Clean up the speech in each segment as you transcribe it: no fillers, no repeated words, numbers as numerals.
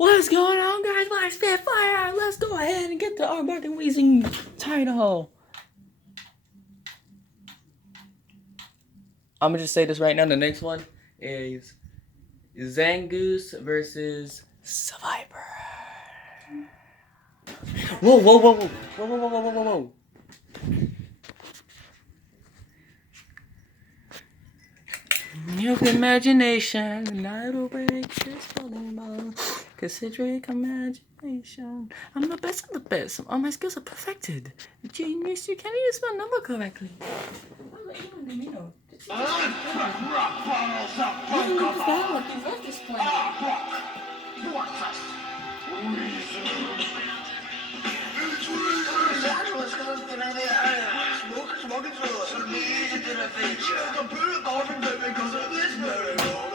What's going on, guys? My Spitfire. Let's go ahead and get the Arbok and Wheezing title. I'm gonna just say this right now. The next one is Zangoose versus Survivor. Whoa, whoa, whoa, whoa, whoa, whoa, whoa, whoa, whoa, whoa. Use imagination, and I'll break this falling ball. Concentric imagination. I'm the best of the best. All my skills are perfected. Genius, you can't even spell number correctly.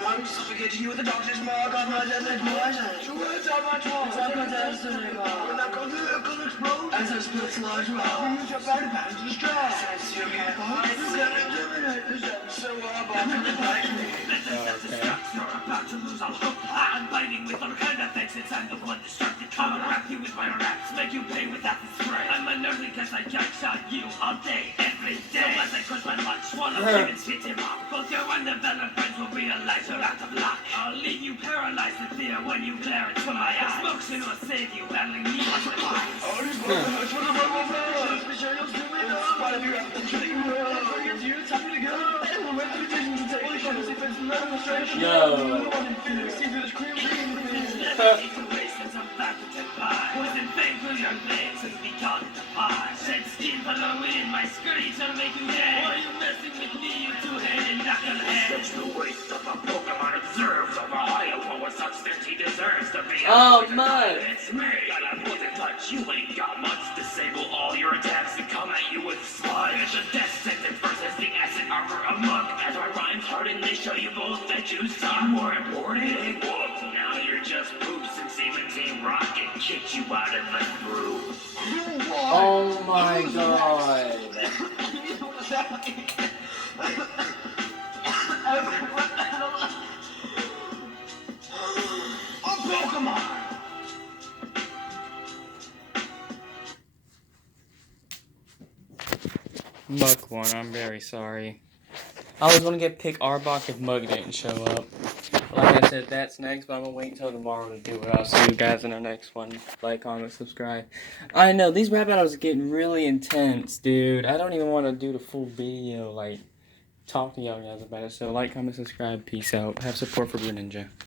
I'm suffocating you with the doctor's mark on my deadly poison. Two words on my tongue. I'm not dancing. When I go through, it could explode. As I spill sludge, well, you jump out of bounds to distress. Since you can't hide, you can't intimidate the sense. So I'm off in the bite me. You're about to lose all hope. I'm biting with all kind of things. It's I'm the one destructive. I'll wrap you with my raps. Make you pay without the spray. I'm unnerving cause I jack shot you all day, every day. So as I crush my lunch, one of humans hit him off. Both your undeveloped friends will realize you're out of luck. I'll leave you paralyzed with fear when you glare into my eyes. Smoke's gonna save you, battling me on the lines. Yo. Poison fame through your veins and be caught in the pie. Shed skin for the wind, my screams will make you dead. Why are you messing with me, you two-headed knucklehead? Such the waste of a Pokemon observes over Iowa with such that he deserves to be. Oh, man. It's me, and I put in touch. You ain't got much. Disable all your attacks and come at you with sludge. It's a death sentence versus the acid armor of Mug. As my rhymes harden, they show you both that you suck. More important, whoop, now you're just poops and even Team Rocket kicked you out of the group. Oh my god. A Pokemon! Mug won, I'm very sorry. I was gonna get pick Arbok if Mug didn't show up. Like I said, that's next, but I'm gonna wait until tomorrow to do it. I'll see you guys in our next one. Like, comment, subscribe. I know, these rap battles are getting really intense, dude. I don't even want to do the full video, like, talk to y'all guys about it. So, like, comment, subscribe, peace out. Have support for Greninja.